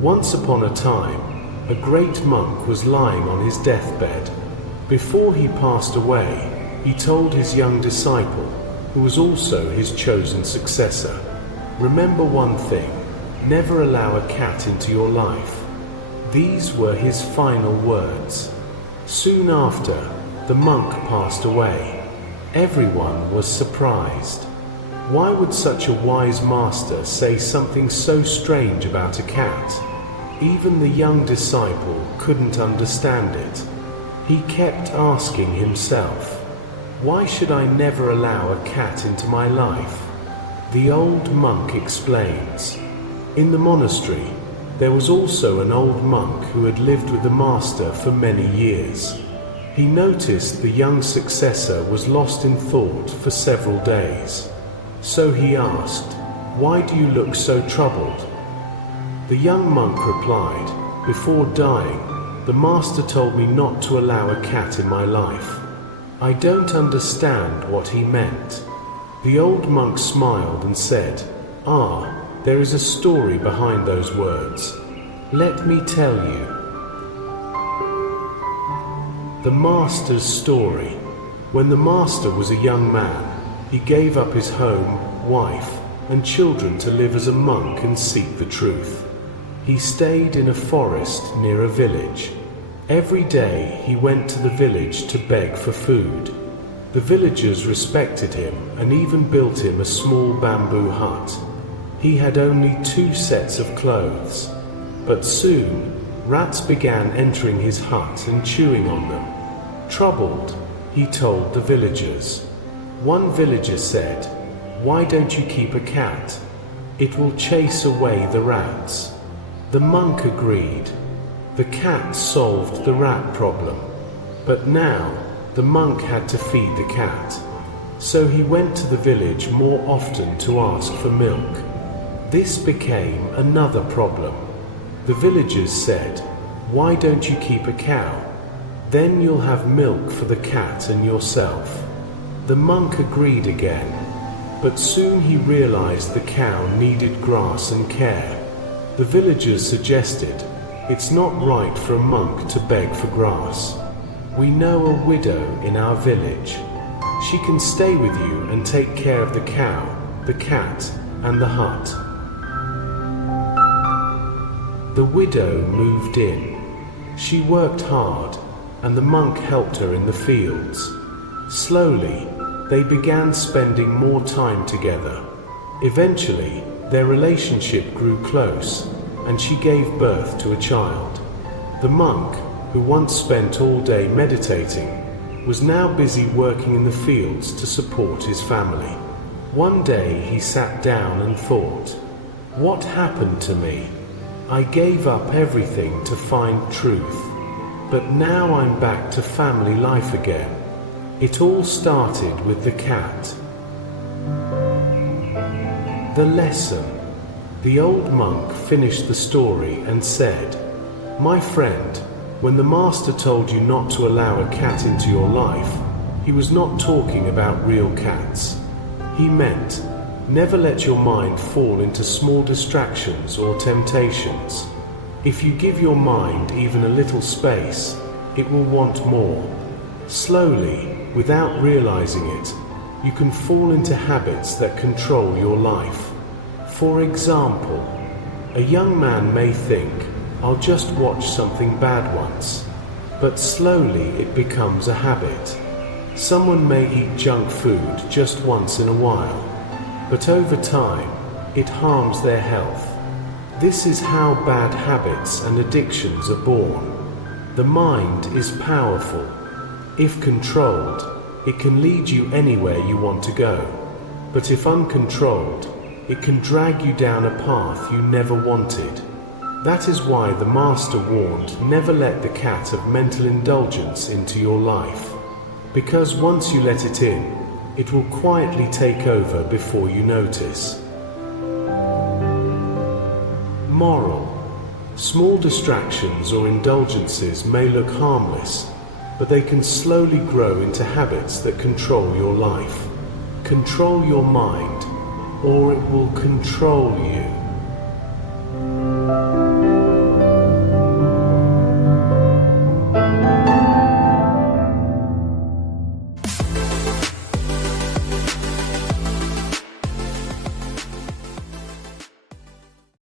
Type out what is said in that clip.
Once upon a time, a great monk was lying on his deathbed. Before he passed away, he told his young disciple, who was also his chosen successor, "Remember one thing, never allow a cat into your life." These were his final words. Soon after, the monk passed away. Everyone was surprised. Why would such a wise master say something so strange about a cat? Even the young disciple couldn't understand it. He kept asking himself, "Why should I never allow a cat into my life?" The old monk explains. In the monastery, there was also an old monk who had lived with the master for many years. He noticed the young successor was lost in thought for several days. So he asked, "Why do you look so troubled?" The young monk replied, "Before dying, the master told me not to allow a cat in my life. I don't understand what he meant." The old monk smiled and said, There is a story behind those words. Let me tell you." The master's story. When the master was a young man, he gave up his home, wife, and children to live as a monk and seek the truth. He stayed in a forest near a village. Every day he went to the village to beg for food. The villagers respected him and even built him a small bamboo hut. He had only 2 sets of clothes. But soon, rats began entering his hut and chewing on them. Troubled, he told the villagers. One villager said, "Why don't you keep a cat? It will chase away the rats." The monk agreed. The cat solved the rat problem. But now, the monk had to feed the cat. So he went to the village more often to ask for milk. This became another problem. The villagers said, "Why don't you keep a cow? Then you'll have milk for the cat and yourself." The monk agreed again. But soon he realized the cow needed grass and care. The villagers suggested, "It's not right for a monk to beg for grass. We know a widow in our village. She can stay with you and take care of the cow, the cat, and the hut." The widow moved in. She worked hard, and the monk helped her in the fields. Slowly, they began spending more time together. Eventually, their relationship grew close, and she gave birth to a child. The monk, who once spent all day meditating, was now busy working in the fields to support his family. One day he sat down and thought, "What happened to me? I gave up everything to find truth, but now I'm back to family life again. It all started with the cat." The lesson. The old monk finished the story and said, "My friend, when the master told you not to allow a cat into your life, he was not talking about real cats. He meant, never let your mind fall into small distractions or temptations. If you give your mind even a little space, it will want more. Slowly, without realizing it, you can fall into habits that control your life. For example, a young man may think, "I'll just watch something bad once," but slowly it becomes a habit. Someone may eat junk food just once in a while, but over time, it harms their health. This is how bad habits and addictions are born. The mind is powerful. If controlled, it can lead you anywhere you want to go. But if uncontrolled, it can drag you down a path you never wanted. That is why the master warned, never let the cat of mental indulgence into your life. Because once you let it in, it will quietly take over before you notice. Moral. Small distractions or indulgences may look harmless, but they can slowly grow into habits that control your life. Control your mind, or it will control you.